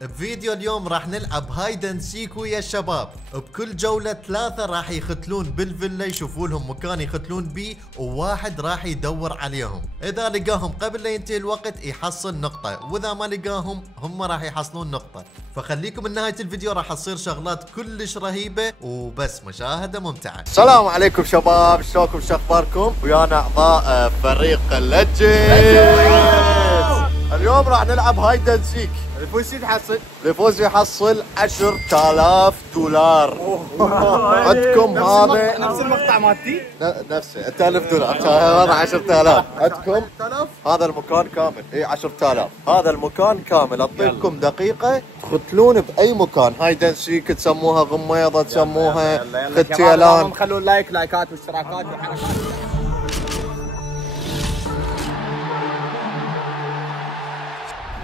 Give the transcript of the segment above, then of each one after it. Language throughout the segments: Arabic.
بفيديو اليوم راح نلعب هايد اند سيك ويا الشباب. بكل جولة 3 راح يختلون بالفيلا يشوفوا لهم مكان يختلون بيه، وواحد راح يدور عليهم. اذا لقاهم قبل لا ينتهي الوقت يحصل نقطة، واذا ما لقاهم هم راح يحصلون نقطة. فخليكم من نهاية الفيديو، راح تصير شغلات كلش رهيبة وبس مشاهدة ممتعة. السلام عليكم شباب، شلونكم شخباركم؟ ويانا اعضاء فريق اللجنة. اليوم راح نلعب هايد اند سيك. اللي يفوز يحصل 10,000 دولار. عندكم هذا نفس المقطع مالتي؟ نفسه. انت 1000 دولار، هذا 10,000. عندكم هذا المكان كامل. اي 10,000. هذا المكان كامل. اعطيكم دقيقة تختلون بأي مكان. هايد اند سيك تسموها غميضة، تسموها ختيلان. خلوا لايكات واشتراكات وحركات.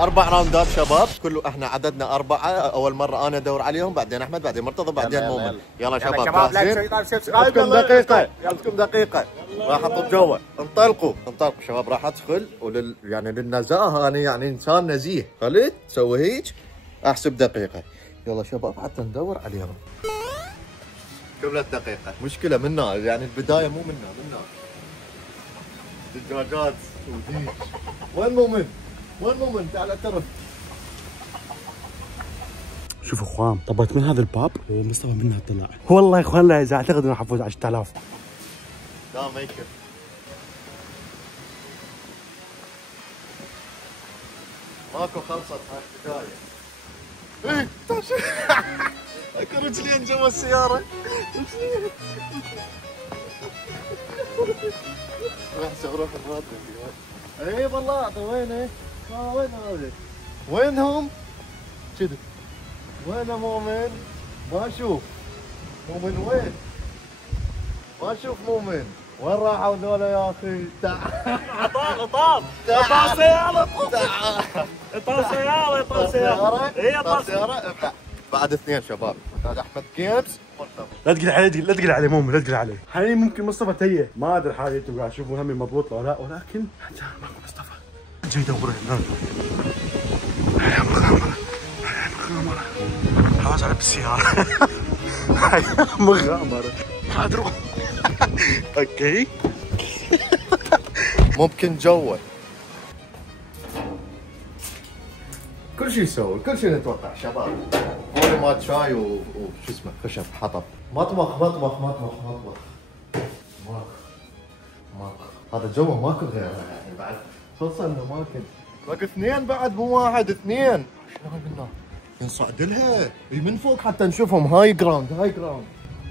4 راوندات شباب، كله احنا عددنا 4. اول مرة انا ادور عليهم، بعدين احمد، بعدين مرتضى، بعدين مؤمن. يلا شباب جاهزين؟ عندكم دقيقة، عندكم دقيقة. راح اطب جوا، انطلقوا شباب. راح ادخل يعني للنزاهة، انا يعني انسان نزيه. خليت تسوي هيك، احسب دقيقة. يلا شباب حتى ندور عليهم. كملت دقيقة. مشكلة منا، يعني البداية مو منا. دجاجات وديك. وين مؤمن؟ تعال اعترف. شوف اخوان، طبيت من هذا الباب ومصطفى منها طلع. والله يا اخوان لا اعتقد انه حفوز 10,000. لا ما يكفي. ماكو، خلصت هاي البداية. ايه اكو رجلين جوا السيارة. روح الراتب. اي والله وينه؟ وين هذا؟ وينهم؟ كذا. وين مؤمن؟ ما اشوف. مؤمن وين؟ ما اشوف مؤمن. وين راحوا ذولا يا اخي؟ تعال. اطار سيارة. اطار سيارة. اي اطار سيارة. ابلع. بعد 2 شباب. هذا احمد جيمز. لا تقل عليه، لا تقل عليه مؤمن، لا تقل عليه. حاليا ممكن مصطفى تيه، ما ادري حاليته قاعد اشوف همي مضبوط ولا لا، ولكن حتى ماكو مصطفى. جاي يدور هنا. هاي مغامرة. حواس على بالسيارة. هاي مغامرة. ما ادري. اوكي. ممكن جوا. كل شيء يسوي، كل شيء نتوقع شباب. بولي مال شاي وشو اسمه خشب حطب. مطبخ. ماكو. هذا جوا ماكو غيره يعني بعد. خلصنا انه ماكو. باقي 2 بعد، مو 1، 2. شلون قلنا؟ نصعد لها من فوق حتى نشوفهم. هاي جراوند.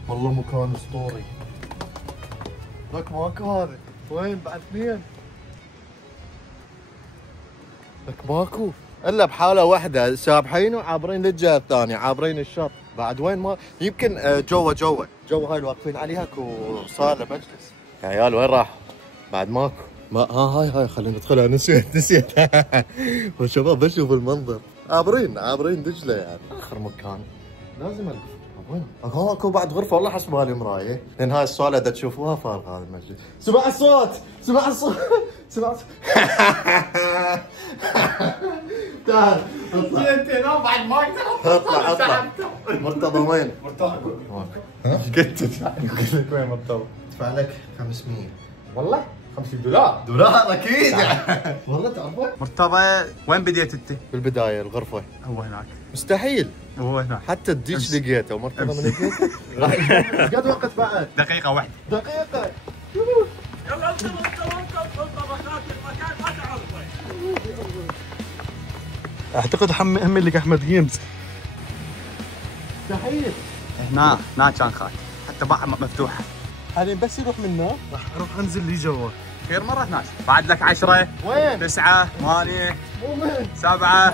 والله مكان اسطوري. لك ماكو هذا. وين بعد 2؟ لك ماكو الا بحاله واحده، سابحين وعابرين للجهه الثانيه، عابرين الشط. بعد وين ما يمكن جوا هاي اللي واقفين عليها اكو صاله مجلس. يا عيال وين راحوا؟ بعد ماكو. ما هاي خلينا ندخلها. نسيت. والشباب بشوف المنظر. عابرين دجله يعني. اخر مكان لازم الف. وين؟ اكو بعد غرفه والله حسب بالي مرايه، لان هاي الصاله اذا تشوفوها فارغه. هذا المسجد. سمع الصوت. تعال اطلع. انت بعد ما اطلع. مرتضى وين؟ قلت لك وين مرتضى؟ ادفع لك 500. والله 50 دولار. دولار اكيد. والله تعرفه؟ مرتضى وين بديت انت؟ بالبدايه الغرفه. هو هناك. مستحيل. هو هناك. حتى الديش لقيته ومرتضى من لقيته. قد وقت بعد؟ دقيقة واحدة. دقيقة. يلا انت طبخات المكان ما تعرفه. اعتقد هم اللي احمد جيمز. مستحيل. هنا كان خالد، حتى باعها مفتوحة. حاليا بس يروح منا راح اروح انزل لي جوا. خير مرة هناك. بعد لك 10. وين؟ 9 8 مؤمن 7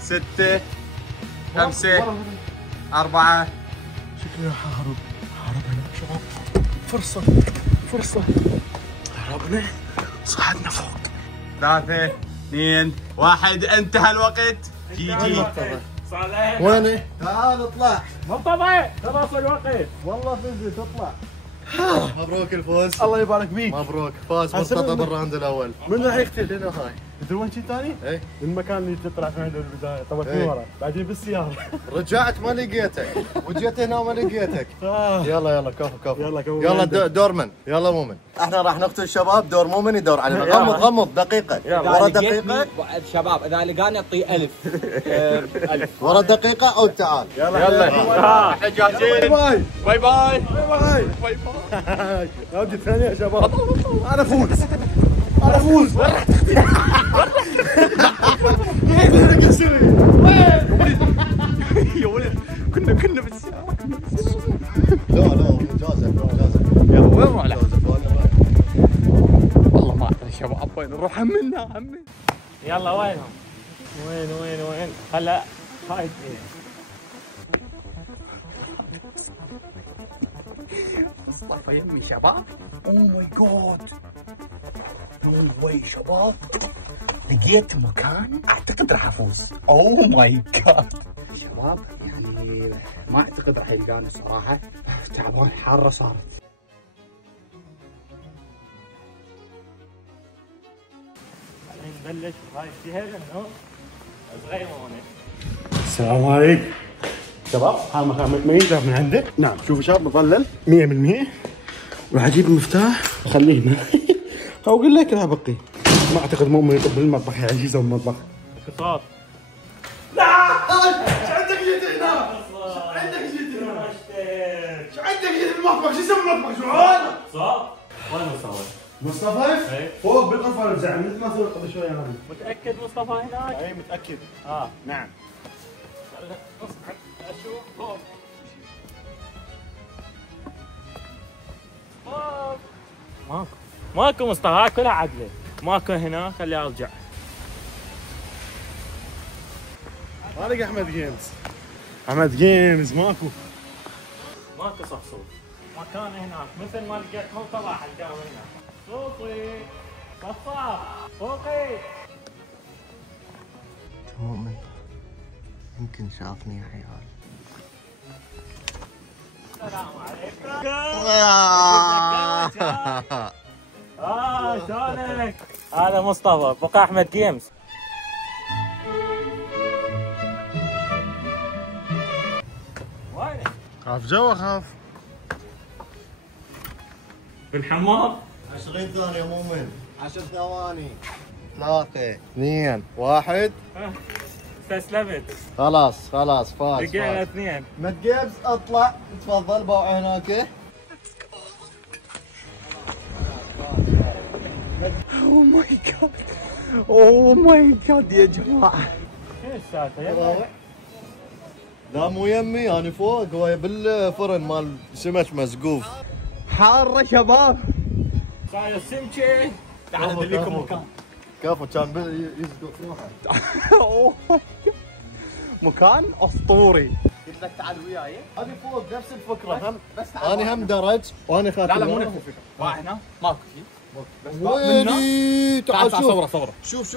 6 5 4. شكلي راح اهرب هنا شباب. فرصة. هربنا، صعدنا فوق. 3 2 1 انتهى الوقت. جي صالح وينه؟ تعال اطلع. مرتضى خلاص الوقت. والله فزت اطلع. مبروك الفوز. الله يبارك بيك. مبروك فاز مرتضى بالراوند الاول. من راح يقتل؟ شنو هاي؟ تدري وين شي ثاني؟ اي المكان اللي طلعت من عنده البدايه طبعا في ورا بعدين بالسياره. رجعت ما لقيتك وجيت هنا ما لقيتك. يلا كفو يلا دور يلا مؤمن. احنا راح نقتل شباب، دور مؤمن يدور علينا. غمض دقيقة ورا دقيقة. شباب اذا لقاني اعطيه 1000. 1000 ورا دقيقة او تعال. يلا احنا جاهزين. باي باي. الراوند الثاني يا شباب. انا فوز. وين راح تختفي؟ يا ولد كنا بالسيارة. لا مجازة. يلا وين نروح له؟ والله ما ادري شباب وين نروح. همنا. يلا وينهم؟ وين هلا هاي مصطفى يمي شباب. اوه ماي جاد، نو واي شباب، لقيت مكان اعتقد راح افوز. اوه ماي جاد شباب، يعني ما اعتقد راح يلقاني صراحه. تعبان، حاره صارت. نبلش هاي الشهر انه صغير هون. السلام عليكم شباب. هذا مكان ما ينتهي من عنده. نعم شوفوا شباب مظلل 100%. وراح اجيب المفتاح اخليه هنا. او اقول لك راح بقي. ما اعتقد مؤمن يطب بالمطبخ يا عزيز بالمطبخ. صوت. لا شو عندك جيت هنا؟ شو عندك جيت بالمطبخ؟ شو يسوي بالمطبخ؟ شو هذا؟ صوت. وين مصطفى؟ مصطفى؟ فوق بالغرفة زعل مثل ما سويت قبل شوي انا. متأكد مصطفى هناك؟ اي متأكد. نعم. اشوف فوق. ماكو مصطفى، هاي كلها عدله. ماكو هنا، خليه ارجع. ما لقى احمد جيمز ماكو صفصوف. مكان هناك مثل ما لقيت موقع راح القاه هناك. صوفي صفاف فوقي. مؤمن يمكن شافني يا عيال. السلام عليكم. شلونك؟ هذا مصطفى بقى احمد جيمز. وينك؟ خاف جوا خاف. بالحمام؟ 20 ثانية مؤمن. 10 ثواني. 3 2 1. استسلمت. خلاص فاز. لقينا 2. متجيبس اطلع تفضل باوع هناك. اوه ماي جاد يا جماعه. ايش السالفه؟ لا مو يمي، انا فوق هو بالفرن مال سمك مسقوف. حاره شباب. صاير سمكه. تعال ادليكم مكان. كفو كان يسقط روحه. مكان اسطوري. قلت لك تعال وياي. هذه فوق نفس الفكره. هم بس انا هم درج وانا خاطر. لا مو نفس الفكره. هنا ماكو شيء. ويلي تعال صوره. شوف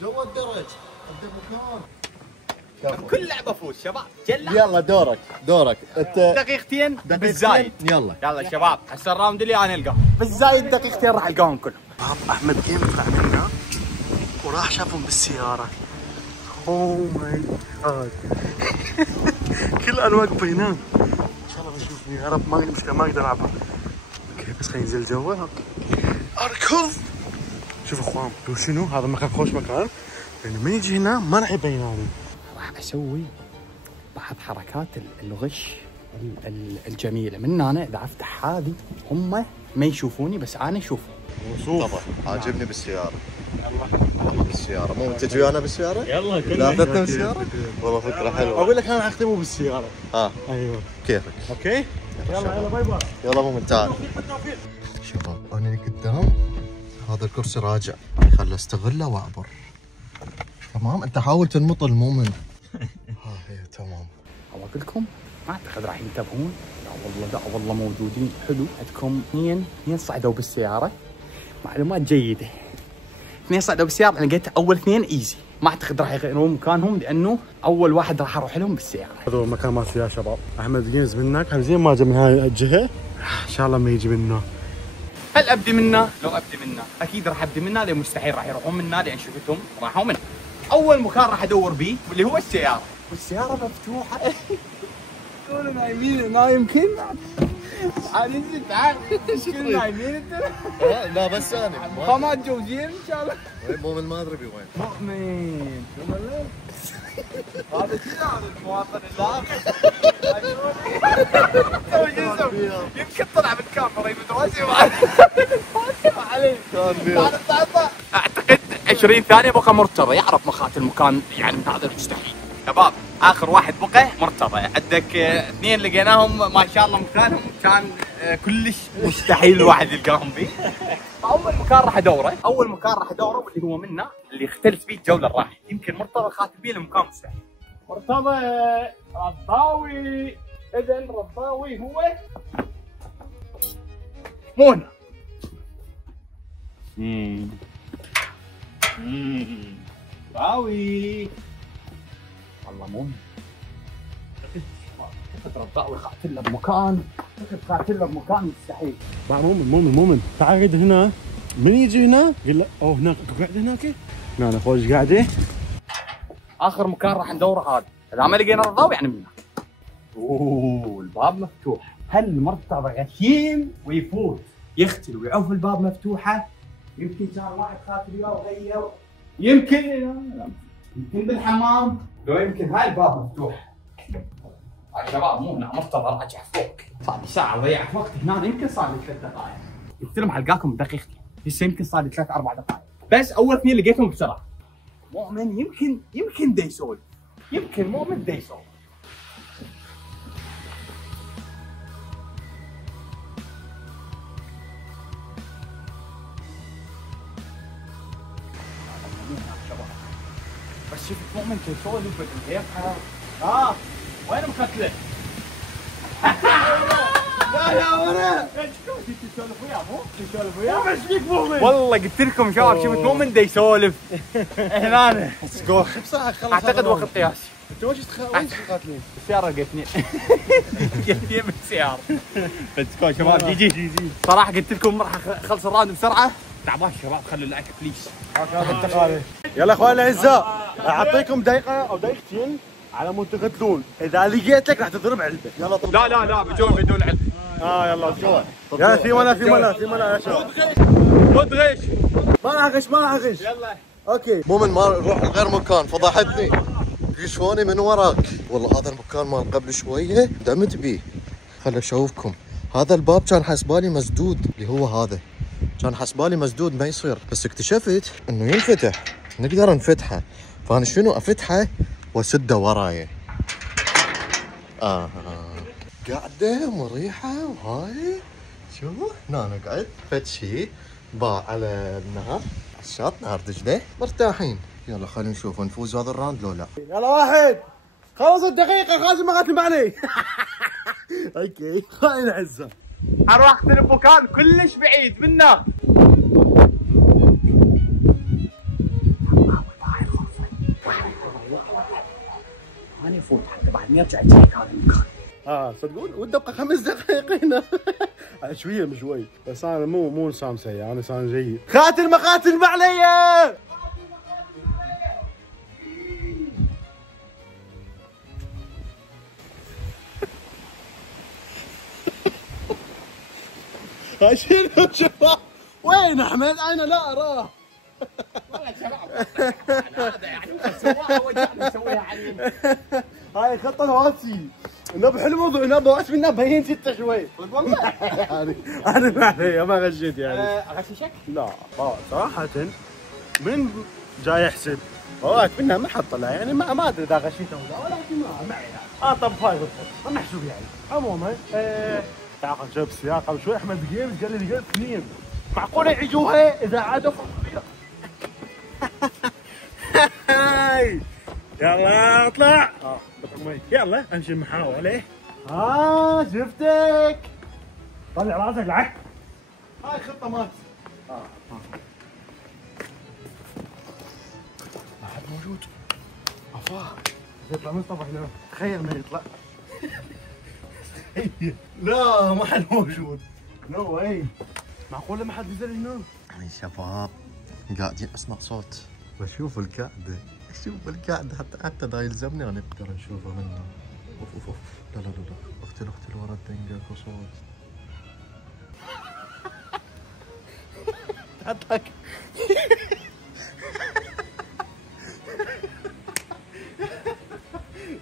جوا الدرج عند مكان. كل لعبه فوز شباب. يلا دورك انت. دقيقتين بالزايد. يلا شباب، هسه الراوند اللي انا القاه بالزايد دقيقتين راح القاهم كلهم. احمد جيم طلع منا وراح شافهم بالسياره. اوه ماي جاد. كل انا واقف هناك. ان شاء الله بشوفني يا رب. ما عندي مشكله، ما اقدر العبها. اوكي بس خلينا ننزل جوا. اوكي اركض. شوف اخوان قول شنو هذا المكان خوش مكان، لانه من يجي هنا ما راح يبيناني. راح اسوي بعض حركات الغش الجميله من انا. اذا افتح هذه هم ما يشوفوني بس انا اشوفهم. طبعا عاجبني بالسياره. مو تجي ويانا بالسياره؟ يلا لا تتنا بالسياره؟ والله فكره حلوه. اقول لك انا راح اختمه بالسياره. ايوه كيفك. اوكي يلا باي باي. يلا مو تعال. شباب انا اللي قدام هذا الكرسي راجع، خل استغله واعبر. تمام انت حاول تنمط المؤمن. هي تمام. اقول لكم ما اعتقد راح ينتبهون. لا والله موجودين. حلو عندكم اثنين صعدوا بالسياره. معلومات جيده. 2 صعدوا بالسياره. انا لقيت اول 2 ايزي. ما اعتقد راح يغيرون مكانهم لانه اول واحد راح اروح لهم بالسياره. هذا هو المكان مال يا شباب. احمد جيمز من هناك. زين ما جا من هاي الجهه. ان شاء الله ما يجي منه. هل ابدي منه؟ لو ابدي منه اكيد راح ابدي منه، لان مستحيل راح يروحون منه لان شفتهم راحوا منه. اول مكان راح ادور بيه اللي هو السياره، والسياره مفتوحه. كونوا نايمين، نايم كلنا تعال انزل تعال كلنا نايمين انت. لا بس انا مقامات جوزين ان شاء الله. وين مؤمن ما ادري وين. مؤمن يوم الليل هذا كذا هذا المواطن اللي يمكن طلع بالكاميرا يمدرسي عليه. اعتقد 20 ثانية بقى مرتضى يعرف مخاط المكان، يعني من هذا المستحيل. شباب اخر واحد بقى مرتضى، عندك اثنين لقيناهم ما شاء الله مكانهم كان كلش مستحيل الواحد يلقاهم فيه. اول مكان راح ادوره، واللي هو منه اللي اختلف فيه الجوله الراحله، يمكن مرتضى خاطب فيه المكان مستحيل. مرتضى رضاوي، اذا رضاوي هو مو هنا. رضاوي والله مو هنا. رضاوي قاتل له بمكان، قاتل له بمكان مستحيل. مؤمن تعال قعد هنا. من يجي هنا قل له اوه هناك قاعد هناك. هنا خوش قاعده. اخر مكان راح ندوره هذا، اذا ما لقينا رضاوي يعني منه. اوه الباب مفتوح، هل مرتضى غشيم ويفوت يختل ويعوف الباب مفتوحه؟ يمكن كان واحد خاطر وياه وغير، يمكن بالحمام، لو يمكن هاي الباب مفتوح. يا شباب مو هنا، مرتضى راجع فوق. صار لي ساعه ضيعت وقت هنا، يمكن صار لي 3 دقائق. قلت لهم حلقاكم بدقيقتين، هسه يمكن صار لي 3-4 دقائق، بس اول اثنين لقيتهم بسرعه. مؤمن يمكن دا يسولف، يمكن مؤمن دا يسولف. بس شفت مؤمن كان يسولف بالهيفا. وين مختلف؟ لا يا ورا ايش كنت تسولف وياه؟ مو تسولف وياه؟ ايش فيك مؤمن؟ والله قلت لكم شباب شفت مؤمن دا يسولف هنا. بصراحه خلاص اعتقد وقت قياسي. انت وين قاتلين؟ السيارة لقيتني لقيتني بالسيارة. بس كو شباب جي صراحة قلت لكم راح اخلص الراوند بسرعة. تعبان شباب خلوا اللايك بليز. يلا اخوان الاعزاء اعطيكم دقيقه او دقيقتين على مود تقتلون. اذا لقيتك راح تضرب علبه. يلا طلع. لا بدون علم. يلا جوا. يلا في ملا يا شباب. خذ غش. ما راح اغش. يلا اوكي. مؤمن ما روح لغير مكان فضحتني. يشوفوني من وراك. والله هذا المكان مال قبل شويه دمت بيه. خل اشوفكم. هذا الباب كان حسبالي مسدود، اللي هو هذا كان حسبالي مسدود ما يصير، بس اكتشفت انه ينفتح، نقدر نفتحه. فانا شنو افتحه واسده وراي. قاعده مريحه وهاي. شو هنا نقعد فد شي باع على النهر، الشاط نهر دجله، مرتاحين. يلا خلينا نشوف نفوز هذا الراوند لو لا. يلا واحد خلص الدقيقه خازن ما قاتل علي. اوكي خاين عزه. اروح اقتل بمكان كلش بعيد منا. انا افوت حتى بعد ما يرجع يشيك هذا المكان. صدقون والدقه 5 دقائق هنا. شويه بشوي، بس انا مو انسان سيء، انا انسان جيد. قاتل ما قاتل ما علي. شنو شباب؟ وين احمد؟ انا لا اراه. والله شباب هذا يعني سواها وجعنا نسويها علينا. هاي خطه نواسي. نبي حلو موضوع نبي واش منها بين ستة شوي. والله انا ما علي ما غشيت يعني. غششك؟ لا صراحه من جاي يحسب فوات منها ما حط لها، يعني ما ادري اذا غشيته ولا، ولكن ما معي. طب فايز ما محسوب يعني. عموما تعال جاب السياق قبل شوي احمد جيمز قال لي لقيت 2 معقوله يعيدوها اذا عادوا. يلا اطلع. يلا امشي المحاولة. شفتك. طلع راسك العك. هاي خطة ماكس. احد موجود. افا يطلع مصطفى هنا. تخيل ما يطلع. لا ما حد موجود. نو واي. معقوله ما حد نزل هنا؟ يا شباب قاعدين اسمع صوت بشوف القعده، اشوف القعده حتى دا يلزمني انا اقدر نشوفه منه. اوف اوف اوف لا لا لا اختي اللي ورا الدنقه اكو صوت. تضحك.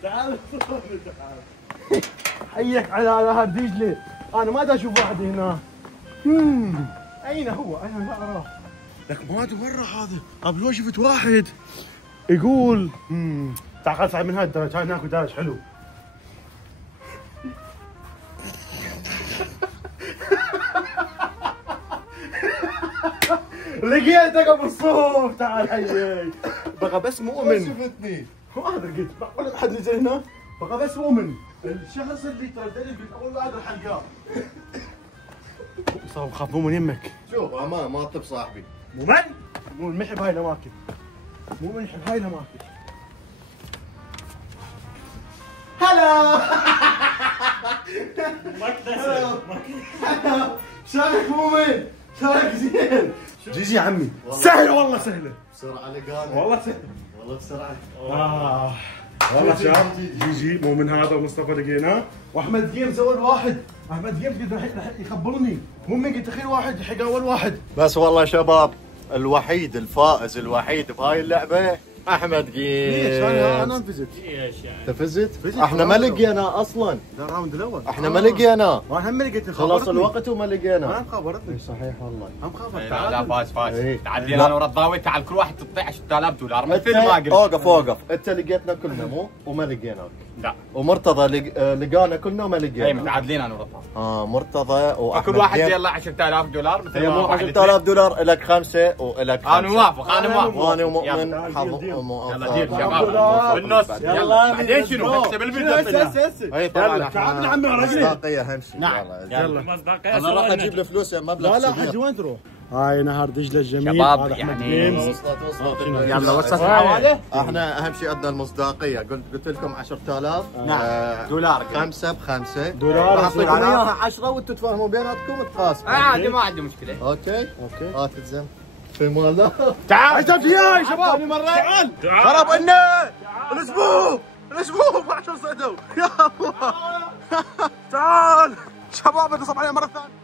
تعال تعال حيك على هذا دجله، انا ما دا اشوف واحد هنا. اين هو؟ انا لا اراه. لك ما ادري وين راح هذا؟ قبل شفت واحد يقول تعال خل صعد من هاي الدرج، هاي ناكل دارج حلو. لقيتك ابو الصوف، تعال حيي. بقى بس مؤمن. شفتني ما ادري قلت معقول ما حد نزل هنا؟ بقى بس مؤمن الشخص اللي تردد قلت اول واحد راح القاه. صار بخاف مؤمن يمك. شوف ما طب صاحبي مؤمن؟ مؤمن ما يحب هاي الاماكن. مؤمن يحب هاي الاماكن. هلا مكدسه شلونك مؤمن؟ شلونك زين؟ جيجي يا عمي سهله والله سهله. بسرعه لقانا والله سهله. والله بسرعه. والله شباب جيجي مؤمن هذا ومصطفى لقيناه، واحمد جيمز اول واحد. احمد جيمز قلت راح يخبرني، مؤمن قلت اخير واحد يحق اول واحد. بس والله شباب الوحيد الفائز الوحيد بهاي اللعبه احمد ليش جيمز. انا فزت؟ ايش يعني؟ انت فزت؟ احنا ما لقيناه اصلا، ده الراوند الاول. احنا ما لقيناه. وانا هم لقيت خلاص الوقت وما لقيناه. ما خبرتني. صحيح والله. هم خبرت. لا لا فاز فاز. إيه. تعدي لا. انا ورضاوي، تعال كل واحد تعطيه 10,000 دولار انت مثل ما قلت. اوقف انت لقيتنا كلنا مو وما لقيناك. لا ومرتضى لقانا كلنا وما هي لقينا. متعادلين انا ورضاوي. مرتضى واحمد كل واحد جيمز. يلا 10,000 دولار مثل هي ما مو واحد 10,000 دولار لك 5 ولك 5. انا موافق انا موافق. وانا ومؤمن يلا، حظ ديل. يلا دير شباب موافق. بالنص. يلا. يلا بعدين شنو؟ نكسب الفيديو. اي طبعا يلا، تعال من عمي ورا رجلي. مصداقية اهم شيء. نعم. يلا مصداقيه انا راح اجيب الفلوس مبلغ لا لا كبير. حجي وين تروح؟ هاي نهر دجله الجميل. شباب، هذا أحمد يعني جيمز. وصلت يلا وصلت الحواله. احنا اهم شيء عندنا المصداقيه، قلت لكم 10,000 نعم. دولار. 5 ب5 دولار. راح اعطيكم اياها 10 وانتم تفهموا بيناتكم وتقاسموا. عادي ما عندي مشكله. اوكي هات الزم في مال. تعال عجبت وياي يا شباب. ثاني مرة. تعال. تعال. خرب لنا الاسبوع 10 صعدوا يا الله. تعال شباب نصب عليه مره ثانيه.